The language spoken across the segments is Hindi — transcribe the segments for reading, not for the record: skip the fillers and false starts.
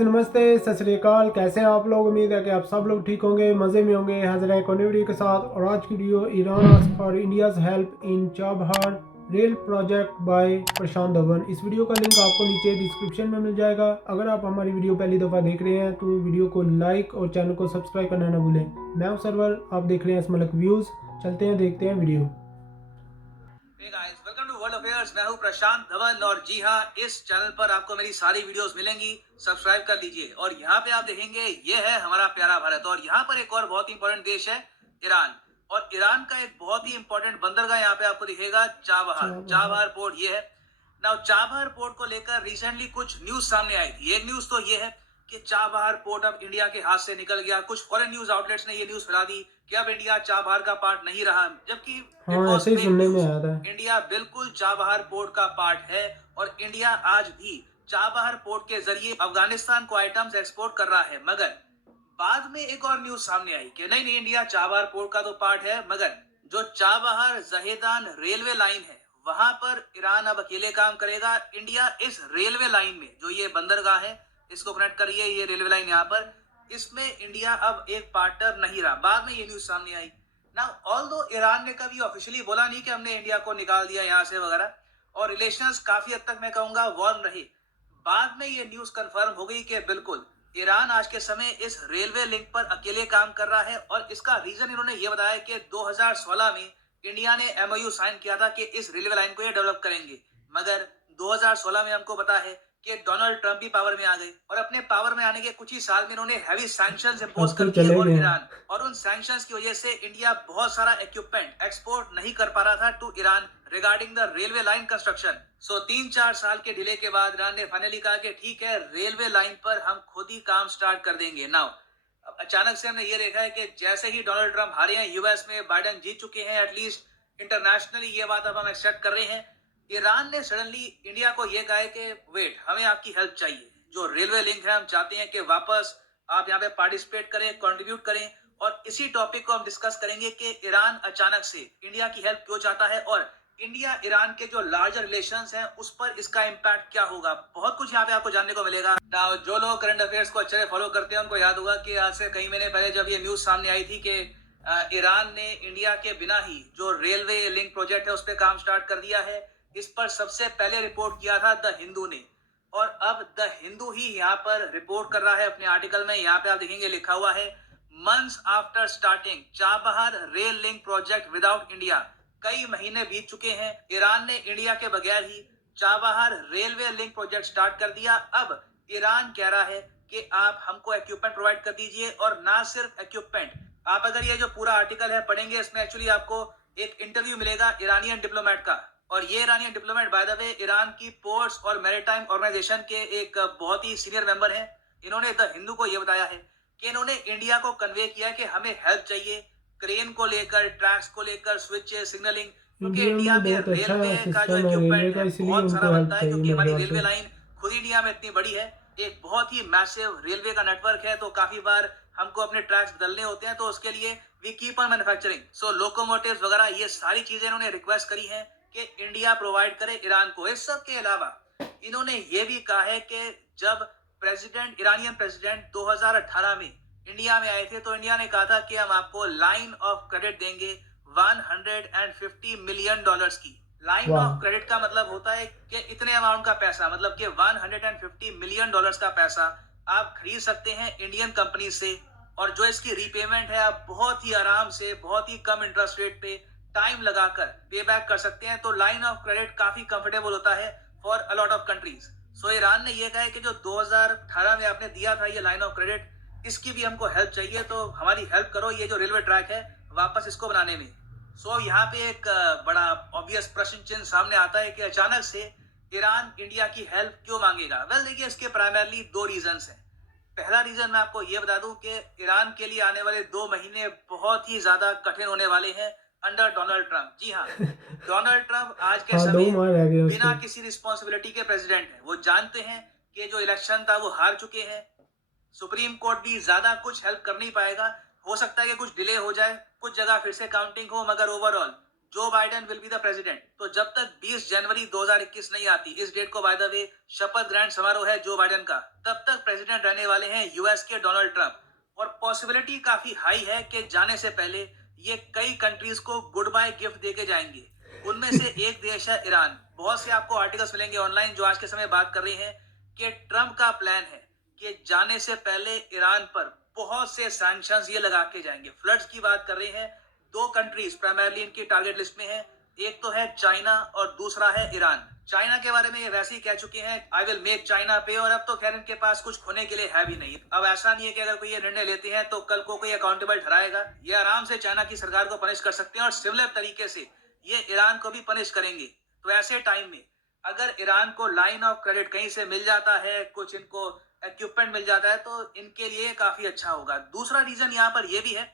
गाइस, नमस्ते, सत श्री अकाल। कैसे हैं आप लोग? उम्मीद है कि आप सब लोग ठीक होंगे, मज़े में होंगे। हाजिर है एक और वीडियो के साथ। और आज की video Iran ask for India's help in Chabahar rail project by Prashant Dhawan. इस वीडियो का लिंक आपको नीचे डिस्क्रिप्शन में मिल जाएगा। अगर आप हमारी वीडियो पहली दफ़ा देख रहे हैं तो वीडियो को लाइक और चैनल को सब्सक्राइब करना ना भूलें। मैं हूं सरवर, आप देख रहे हैं स्मलक व्यूज़। चलते हैं, देखते हैं video. Hey guys, welcome to World Affairs। मैं हूं प्रशांत धवन और जी हाँ, इस चैनल पर आपको मेरी सारी वीडियोस मिलेंगी। सब्सक्राइब कर लीजिए। और यहाँ पे आप देखेंगे ये है हमारा प्यारा भारत। और यहाँ पर एक और बहुत ही इंपॉर्टेंट देश है ईरान। और ईरान का एक बहुत ही इंपॉर्टेंट बंदरगाह यहाँ पे आपको दिखेगा, चाबहार पोर्ट ये है। नाउ चाबहार पोर्ट को लेकर रिसेंटली कुछ न्यूज सामने आई थी। एक न्यूज तो ये है कि चाबहार पोर्ट अब इंडिया के हाथ से निकल गया। कुछ फॉरेन न्यूज आउटलेट्स ने ये न्यूज फैला दी कि अब इंडिया चाबहार का पार्ट नहीं रहा, जबकि इट वाज ऐसे ही फेक सुनने में न्यूज। आया था। इंडिया बिल्कुल चाबहार पोर्ट का पार्ट है और इंडिया आज भी चाबहार पोर्ट के जरिए अफगानिस्तान को आइटम्स एक्सपोर्ट कर रहा है। मगर बाद में एक और न्यूज सामने आई कि नहीं नहीं, इंडिया चाबहार पोर्ट का तो पार्ट है, मगर जो चाबहार जहेदान रेलवे लाइन है वहां पर ईरान अब अकेले काम करेगा। इंडिया इस रेलवे लाइन में, जो ये बंदरगाह है इसको कनेक्ट करिए, ये रेलवे लाइन यहाँ पर, इसमें इंडिया अब एक पार्टनर नहीं रहा। बाद में ये न्यूज सामने आई। ना ऑल्दो ईरान ने कभी ऑफिशियली बोला नहीं कि हमने इंडिया को निकाल दिया यहाँ से वगैरह, और रिलेशंस काफी हद तक मैं कहूंगा वार्म रहे। बाद में ये न्यूज कंफर्म हो गई कि बिल्कुल ईरान आज के समय इस रेलवे लिंक पर अकेले काम कर रहा है। और इसका रीजन इन्होंने ये बताया कि 2016 में इंडिया ने एमओयू साइन किया था कि इस रेलवे लाइन को ये डेवलप करेंगे। मगर 2016 में हमको पता है कि डोनाल्ड ट्रंप भी पावर में आ गए और अपने पावर में आने के कुछ ही साल में इन्होंने हैवी सैंक्शंस इंपोज अब कर तो दिए चले और गए। ईरान, और उन सैंक्शंस की वजह से इंडिया बहुत सारा इक्विपमेंट एक्सपोर्ट नहीं कर पा रहा था to Iran regarding the railway line construction. So 3-4 साल के डिले के बाद ईरान ने फाइनली कहा कि ठीक है, रेलवे लाइन पर हम खुद ही काम स्टार्ट कर देंगे। नाउ अचानक से हमने ये देखा है कि जैसे ही डोनाल्ड ट्रंप हारे हैं यूएस में, बाइडेन जीत चुके हैं, एटलीस्ट इंटरनेशनली ये बात अब हम एक्सेप्ट कर रहे हैं। ईरान ने सडनली इंडिया को ये कहा है कि वेट, हमें आपकी हेल्प चाहिए। जो रेलवे लिंक है हम चाहते हैं कि वापस आप यहाँ पे पार्टिसिपेट करें, कंट्रीब्यूट करें। और इसी टॉपिक को हम डिस्कस करेंगे कि ईरान अचानक से इंडिया की हेल्प क्यों चाहता है और इंडिया ईरान के जो लार्जर रिलेशंस हैं उस पर इसका इम्पैक्ट क्या होगा। बहुत कुछ यहाँ पे आपको जानने को मिलेगा। जो लोग करंट अफेयर्स को अच्छे से फॉलो करते हैं उनको याद होगा कि आज से कई महीने पहले जब ये न्यूज सामने आई थी कि ईरान ने इंडिया के बिना ही जो रेलवे लिंक प्रोजेक्ट है उस पर काम स्टार्ट कर दिया है। इस पर सबसे पहले रिपोर्ट किया था द हिंदू ने, और अब द हिंदू ही यहाँ पर रिपोर्ट कर रहा है अपने आर्टिकल में। यहाँ पे आप देखेंगे लिखा हुआ है, months after starting Chabahar rail link project without India. कई महीने बीत चुके हैं, ईरान ने इंडिया के बगैर ही Chabahar railway link project start कर दिया। अब ईरान कह रहा है कि आप हमको इक्विपमेंट प्रोवाइड कर दीजिए। और ना सिर्फ इक्विपमेंट, आप अगर ये जो पूरा आर्टिकल है पढ़ेंगे, इसमें एक्चुअली आपको एक इंटरव्यू मिलेगा ईरानियन डिप्लोमेट का। और ये Iranian diplomat by the way Iran की पोर्ट्स और मैरीटाइम ऑर्गेनाइजेशन के एक बहुत ही सीनियर मेंबर हैं। इन्होंने द हिंदू को ये बताया है कि इन्होंने इंडिया को कन्वे किया कि हमें हेल्प चाहिए क्रेन को लेकर, ट्रैक्स को लेकर, स्विच, सिग्नलिंग, क्योंकि इंडिया इंडिया में में बहुत अच्छा रेलवे का जो सिस्टम है रेलवे इक्विपमेंट का, है इसलिए बहुत सारा उनको हेल्प बनता है, चाहिए क्योंकि मेरे हमारी ख्याल रेलवे से। लाइन खुद इंडिया में इतनी बड़ी है, एक बहुत ही मैसिव रेलवे का नेटवर्क है। तो काफी बार हमको अपने ट्रैक्स बदलने होते हैं, तो उसके लिए we keep on manufacturing. So locomotives वगैरह ये सारी चीजें इन्होंने रिक्वेस्ट करी है कि इंडिया प्रोवाइड करे ईरान को। इस सब के अलावा इन्होंने ये भी कहा है कि जब ईरानियन प्रेसिडेंट 2018 में इंडिया में आए थे तो इंडिया ने कहा था कि हम आपको लाइन ऑफ क्रेडिट देंगे 150 मिलियन डॉलर्स की। लाइन वाह। ऑफ क्रेडिट का मतलब होता है कि इतने अमाउंट का पैसा, मतलब कि 150 मिलियन डॉलर्स का पैसा आप खरीद सकते हैं इंडियन कंपनी से। और जो इसकी रीपेमेंट है आप बहुत ही आराम से, बहुत ही कम इंटरेस्ट रेट पे टाइम लगाकर पे बैक कर सकते हैं। तो लाइन ऑफ क्रेडिट काफी कंफर्टेबल होता है for a lot of countries. So Iran ने यह कहा है कि जो 2018 में आपने दिया था ये लाइन ऑफ क्रेडिट, इसकी भी हमको हेल्प चाहिए, तो हमारी हेल्प करो ये जो रेलवे ट्रैक है वापस इसको बनाने में। सो यहाँ पे एक बड़ा ऑब्वियस प्रश्न चिन्ह सामने आता है कि अचानक से ईरान इंडिया की हेल्प क्यों मांगेगा। वेल देखिए, इसके प्राइमरली दो रीजंस हैं। पहला रीजन मैं आपको ये बता दूं कि ईरान के लिए आने वाले 2 महीने बहुत ही ज्यादा कठिन होने वाले हैं अंडर डोनाल्ड ट्रंप। जी हाँ, डोनाल्ड ट्रंप आज के हाँ, दो समय माह रह गए बिना उसके। किसी रिस्पॉन्सिबिलिटी के प्रेसिडेंट हैं। वो जानते हैं कि जो इलेक्शन था वो हार चुके हैं। सुप्रीम कोर्ट भी ज्यादा कुछ हेल्प कर नहीं पाएगा। हो सकता है कि कुछ डिले हो जाए, कुछ जगह फिर से काउंटिंग हो, मगर overall Joe Biden will be the president. तो जब तक 20 जनवरी 2021 नहीं आती, इस डेट को बाय द वे शपथ ग्रहण समारोह है जो बाइडेन का, तब तक प्रेसिडेंट रहने वाले हैं यूएस के डोनाल्ड ट्रंप। और पॉसिबिलिटी काफी हाई है कि जाने से पहले ये कई कंट्रीज को गुड बाय गिफ्ट देके जाएंगे। उनमें से एक देश है ईरान। बहुत से आपको आर्टिकल्स मिलेंगे ऑनलाइन जो आज के समय बात कर रहे हैं कि ट्रंप का प्लान है कि जाने से पहले ईरान पर बहुत से सैंक्शंस ये लगा के जाएंगे। फ्लड्स की बात कर रहे हैं, दो कंट्रीज प्राइमरली इनकी टारगेट लिस्ट में है, एक तो है चाइना और दूसरा है ईरान। चाइना के बारे में ये वैसे ही कह चुके हैं आई विल मेक चाइना पे, और अब तो खैर इनके पास कुछ खोने के लिए है भी नहीं। अब ऐसा नहीं है कि अगर कोई ये निर्णय लेते हैं तो कल को कोई अकाउंटेबल ठहराएगा। ये आराम से चाइना की सरकार को पनिश कर सकते हैं और सिमिलर तरीके से ये ईरान को भी पनिश करेंगे। तो ऐसे टाइम में अगर ईरान को लाइन ऑफ क्रेडिट कहीं से मिल जाता है, कुछ इनको इक्विपमेंट मिल जाता है, तो इनके लिए काफी अच्छा होगा। दूसरा रीजन यहाँ पर यह भी है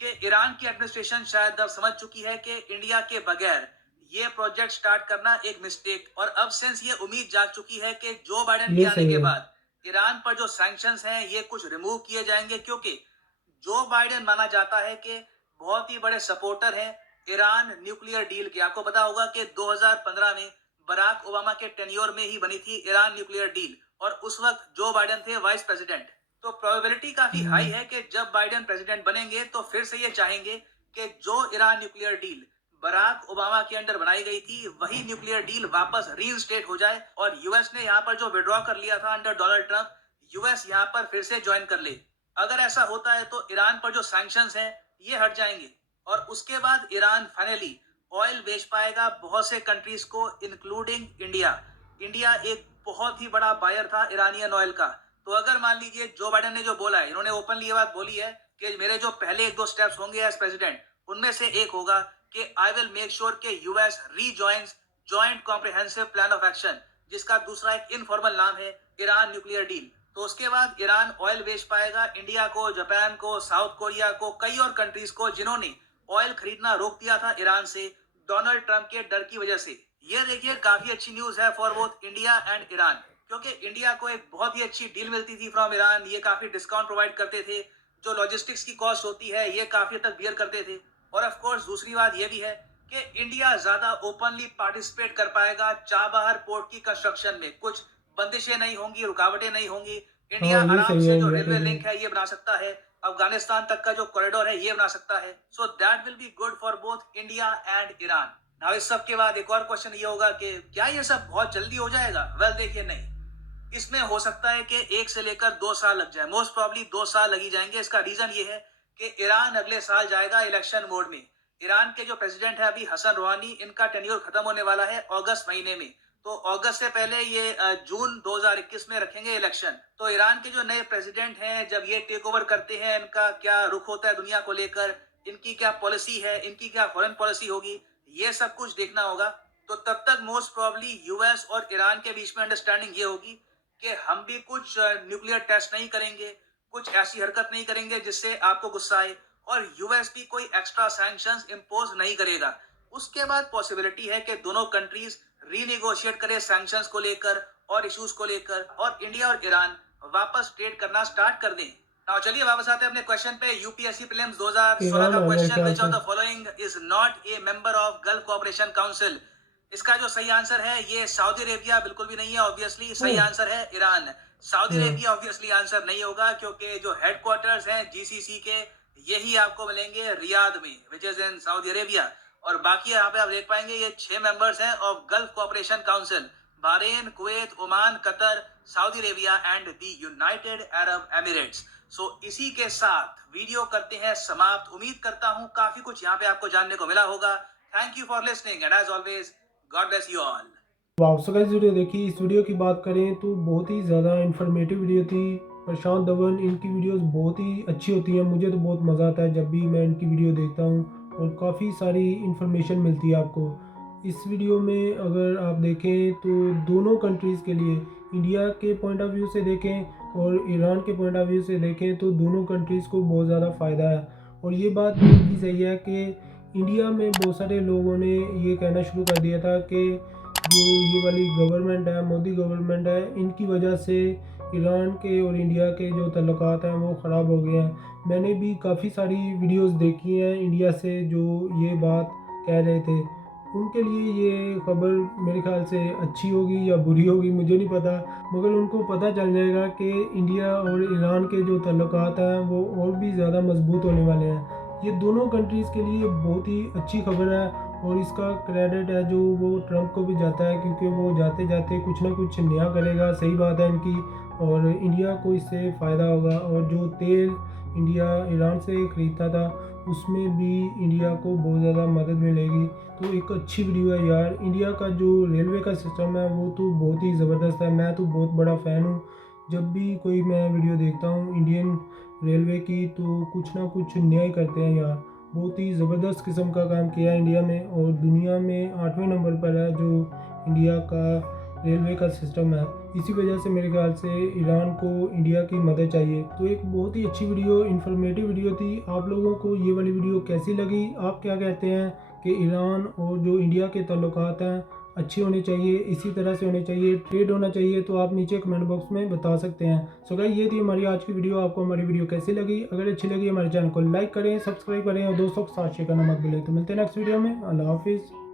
कि ईरान की एडमिनिस्ट्रेशन शायद अब समझ चुकी है कि इंडिया के बगैर ये प्रोजेक्ट स्टार्ट करना एक मिस्टेक, और अब सेंस ये उम्मीद जाग चुकी है कि जो बाइडेन के ये आने सही के है। बाद ईरान पर जो सैंक्शंस हैं ये कुछ रिमूव किए जाएंगे, क्योंकि जो बाइडेन माना जाता है कि बहुत ही बड़े सपोर्टर हैं ईरान न्यूक्लियर डील के। आपको पता होगा कि 2015 में बराक ओबामा के टेन्योर में ही बनी थी ईरान न्यूक्लियर डील, और उस वक्त जो बाइडेन थे वाइस प्रेसिडेंट। तो प्रोबेबिलिटी काफी हाई है कि जब बाइडेन प्रेसिडेंट बनेंगे तो फिर से ये चाहेंगे कि जो Iran nuclear deal Barack Obama के अंडर बनाई गई थी वही न्यूक्लियर डील वापस रीइंस्टेट हो जाए, और यूएस ने यहाँ पर जो विड्रॉ कर लिया था अंडर डोनाल्ड ट्रंप, यूएस यहाँ पर फिर से ज्वाइन कर ले। अगर ऐसा होता है तो ईरान पर जो सैंक्शंस हैं ये हट जाएंगे, और उसके बाद ईरान फाइनली ऑयल बेच पाएगा बहुत से कंट्रीज को इंक्लूडिंग इंडिया। इंडिया एक बहुत ही बड़ा बायर था ईरानियन ऑयल का। तो अगर मान लीजिए जो बाइडेन ने जो बोला है, इन्होंने ओपनली ये बात बोली है कि मेरे जो पहले एक दो स्टेप्स होंगे एज प्रेसिडेंट, उनमें से एक होगा कि आई विल मेक श्योर कि US rejoins joint comprehensive plan of action, जिसका दूसरा एक इनफॉर्मल नाम है ईरान न्यूक्लियर डील। तो उसके बाद ईरान ऑयल बेच पाएगा इंडिया को, जापान को, साउथ कोरिया को, कई और कंट्रीज को जिन्होंने ऑयल खरीदना रोक दिया था ईरान से डोनाल्ड ट्रंप के डर की वजह से। ये देखिए काफी अच्छी न्यूज है for both India and Iran, क्योंकि इंडिया को एक बहुत ही अच्छी डील मिलती थी फ्रॉम ईरान। ये काफी डिस्काउंट प्रोवाइड करते थे, जो लॉजिस्टिक्स की कॉस्ट होती है ये काफी तक बियर करते थे। और ऑफ कोर्स दूसरी बात ये भी है कि इंडिया ज्यादा ओपनली पार्टिसिपेट कर पाएगा चाबहार पोर्ट की कंस्ट्रक्शन में। कुछ बंदिशें नहीं होंगी, रुकावटें नहीं होंगी। इंडिया हाँ, ये आराम सही है से जो इंडिया के रेलवे लिए। लिंक है ये बना सकता है, अफगानिस्तान तक का जो कॉरिडोर है ये बना सकता है। So that will be good for both India and Iran. Now इस सब के बाद एक और क्वेश्चन ये होगा कि क्या ये सब बहुत जल्दी हो जाएगा? वेल देखिए, नहीं, इसमें हो सकता है कि 1 से लेकर 2 साल लग जाए। मोस्ट प्रॉब्ली 2 साल लगी जाएंगे। इसका रीजन ये है कि ईरान अगले साल जाएगा इलेक्शन मोड में। ईरान के जो प्रेसिडेंट है अभी हसन रूहानी, इनका टेन्योर खत्म होने वाला है अगस्त महीने में। तो अगस्त से पहले ये जून 2021 में रखेंगे इलेक्शन। तो ईरान के जो नए प्रेसिडेंट हैं जब ये टेक ओवर करते हैं, इनका क्या रुख होता है दुनिया को लेकर, इनकी क्या पॉलिसी है, इनकी क्या फॉरेन पॉलिसी होगी, ये सब कुछ देखना होगा। तो तब तक मोस्ट प्रॉब्ली यूएस और ईरान के बीच में अंडरस्टैंडिंग ये होगी कि हम भी कुछ न्यूक्लियर टेस्ट नहीं करेंगे, कुछ ऐसी हरकत नहीं करेंगे जिससे आपको गुस्सा आए, और यूएस भी कोई एक्स्ट्रा सैंक्शंस इंपोज नहीं करेगा। उसके बाद पॉसिबिलिटी है कि दोनों कंट्रीज रीनेगोशिएट करें सैंक्शंस को लेकर और इश्यूज को लेकर, और इंडिया और ईरान वापस ट्रेड करना स्टार्ट कर दें। नाउ चलिए वापस आते हैं अपने क्वेश्चन पे। यूपीएससी प्रीलिम्स 2016 ईरान का है मेरे क्वेश्चन, ख्याल विच ऑफ से। The following is not a member of Gulf Cooperation council? इसका जो सही आंसर है ये सऊदी अरेबिया बिल्कुल भी नहीं है। ऑब्वियसली सही ओह। आंसर है ईरान। सऊदी हाँ। अरेबिया ऑब्वियसली आंसर नहीं होगा, क्योंकि जो हेडक्वार्टर्स हैं जीसीसी के यही आपको मिलेंगे रियाद में, which is in Saudi Arabia. और बाकी यहाँ पे आप देख पाएंगे ये 6 मेंबर्स हैं of Gulf Cooperation Council: Bahrain, Kuwait, Oman, Qatar, Saudi Arabia and the United Arab Emirates. So इसी के साथ वीडियो करते हैं समाप्त। उम्मीद करता हूं काफी कुछ यहाँ पे आपको जानने को मिला होगा। Thank you for listening and as always god bless you all. वापस गाइस वीडियो देखी। इस वीडियो की बात करें तो बहुत ही ज़्यादा इन्फॉर्मेटिव वीडियो थी। प्रशांत धवन, इनकी वीडियोस बहुत ही अच्छी होती हैं। मुझे तो बहुत मज़ा आता है जब भी मैं इनकी वीडियो देखता हूँ, और काफ़ी सारी इन्फॉर्मेशन मिलती है आपको। इस वीडियो में अगर आप देखें तो दोनों कंट्रीज़ के लिए, इंडिया के पॉइंट ऑफ व्यू से देखें और ईरान के पॉइंट ऑफ व्यू से देखें, तो दोनों कंट्रीज़ को बहुत ज़्यादा फ़ायदा है। और ये बात भी इनकी सही है कि इंडिया में बहुत सारे लोगों ने ये कहना शुरू कर दिया था कि जो ये वाली गवर्नमेंट है, मोदी गवर्नमेंट है, इनकी वजह से ईरान के और इंडिया के जो तल्लुकात हैं वो ख़राब हो गए हैं। मैंने भी काफ़ी सारी वीडियोस देखी हैं इंडिया से जो ये बात कह रहे थे, उनके लिए ये खबर मेरे ख्याल से अच्छी होगी या बुरी होगी मुझे नहीं पता, मगर उनको पता चल जाएगा कि इंडिया और ईरान के जो ताल्लुकात हैं वो और भी ज़्यादा मजबूत होने वाले हैं। ये दोनों कंट्रीज़ के लिए बहुत ही अच्छी खबर है और इसका क्रेडिट है जो वो ट्रंप को भी जाता है, क्योंकि वो जाते जाते कुछ ना कुछ नया करेगा, सही बात है इनकी, और इंडिया को इससे फ़ायदा होगा। और जो तेल इंडिया ईरान से ख़रीदता था उसमें भी इंडिया को बहुत ज़्यादा मदद मिलेगी। तो एक अच्छी वीडियो है यार। इंडिया का जो रेलवे का सिस्टम है वो तो बहुत ही ज़बरदस्त है, मैं तो बहुत बड़ा फ़ैन हूँ। जब भी कोई मैं वीडियो देखता हूँ इंडियन रेलवे की तो कुछ ना कुछ नया ही करते हैं यार। बहुत ही ज़बरदस्त किस्म का काम किया है इंडिया में, और दुनिया में 8वें नंबर पर है जो इंडिया का रेलवे का सिस्टम है। इसी वजह से मेरे ख्याल से ईरान को इंडिया की मदद चाहिए। तो एक बहुत ही अच्छी वीडियो, इन्फॉर्मेटिव वीडियो थी। आप लोगों को ये वाली वीडियो कैसी लगी? आप क्या कहते हैं कि ईरान और जो इंडिया के ताल्लुकात हैं अच्छे होने चाहिए, इसी तरह से होने चाहिए, ट्रेड होना चाहिए? तो आप नीचे कमेंट बॉक्स में बता सकते हैं। सो गाइस, ये थी हमारी आज की वीडियो। आपको हमारी वीडियो कैसी लगी? अगर अच्छी लगी हमारे चैनल को लाइक करें, सब्सक्राइब करें और दोस्तों को साथ शेयर करना मत भूलें। तो मिलते हैं नेक्स्ट वीडियो में। अल्लाह हाफिज़।